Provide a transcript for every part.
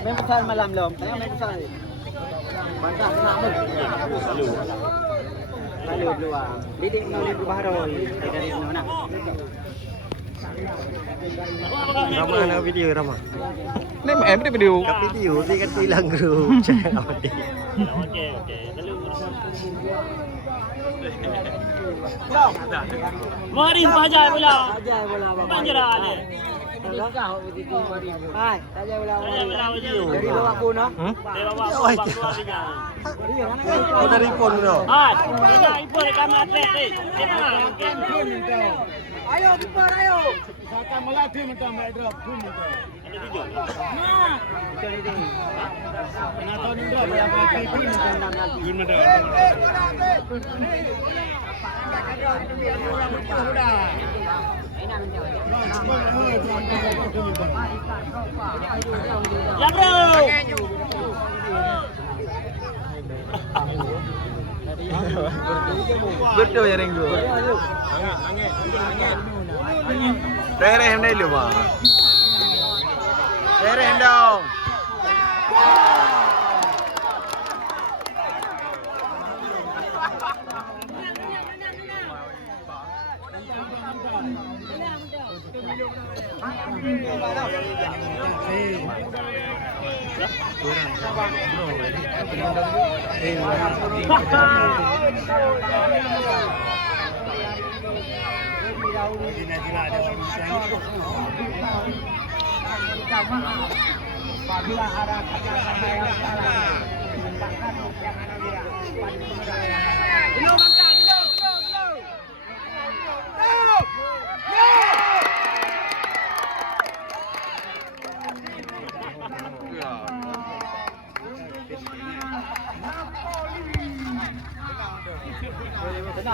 May pasal malam lom, tayo may pasal. Bangsa na mo. Lalu dua. Bidik no libu baharol. Ay dari no na. Rama na video Rama. Ni em ni video. Kat video ni kan hilang group chat awak. Okey. Mari bajai bola. Bajai bola bang. Panjara ni. Langkah begitu mari. Hai, bajai bola. Video. Dari bawa aku no. Dari bawa bang keluar tiga. Oh dari phone tu. Kita ipon kamera tek ni. Ayo cepat ayo. Misalkan melaju macam baik drop pun itu. Ada video. Nah, nak tahu ni drop yang pakai pun macam pun ada. Ya bro. Betul ya Ringgu. Angin. Rehem ni lu bang. Rehem dong.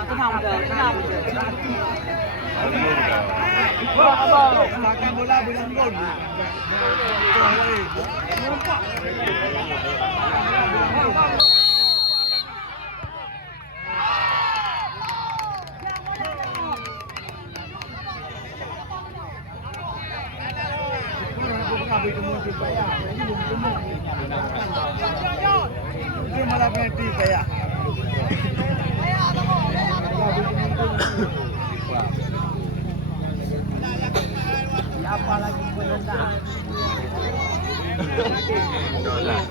Tenang. Makan bola bulan pun. Ini malah penalti kayak. Apa lagi penendang? Dolar.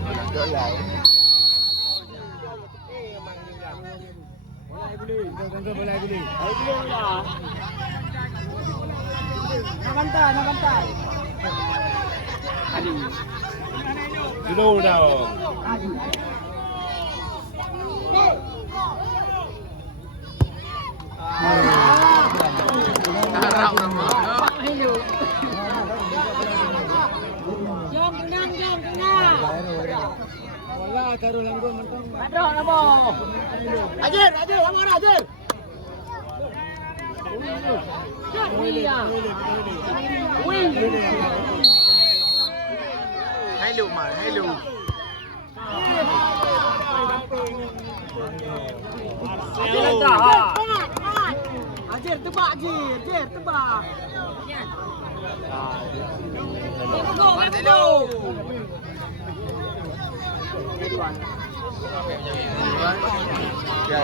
Boleh beli. Nak bantai. Dulu dah. Jom tenang. Bola taruh langgur mentang. Ada apa? Ajar, aman ajar. Hai lu mah, hai lu. Ajar tebak. Marcelo. Ya.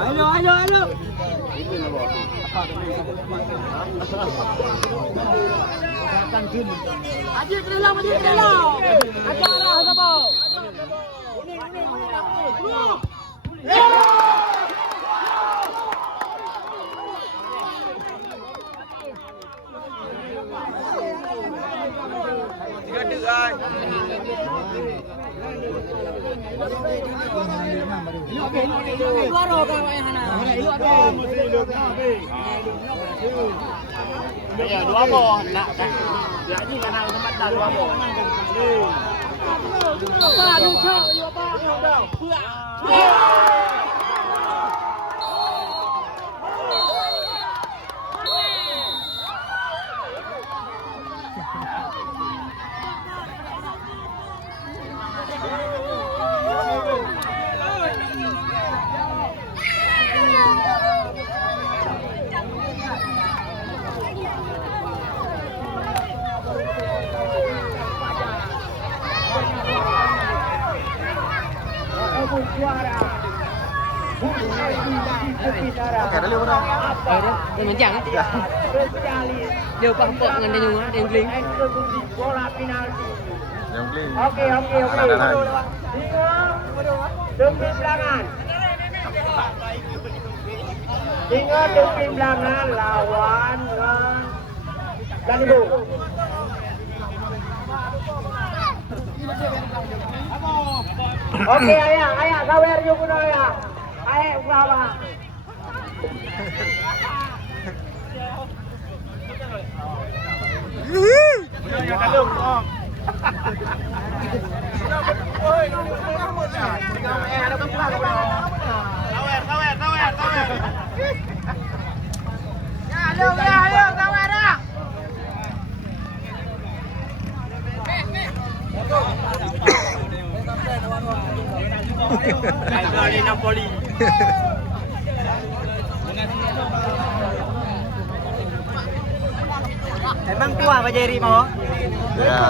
Halo. Ajar terlalu. Acara apa? Tiga degai. Luar orang yang mana? Ya, dua boh. Nak. Jadi kan tempat dah dua boh. Apa lu cak? Oke, dah liu dah. Dia mencang. Dia pahpok dengan dia nyung, dia gling. Yang beli. Oke. Tepi belakang. Tinggal tepi belakang lawan dan ibu. Oke, ayah, sawer juga ya. Ayah, berapa? Emang tua Pak Jerry mau? Ya.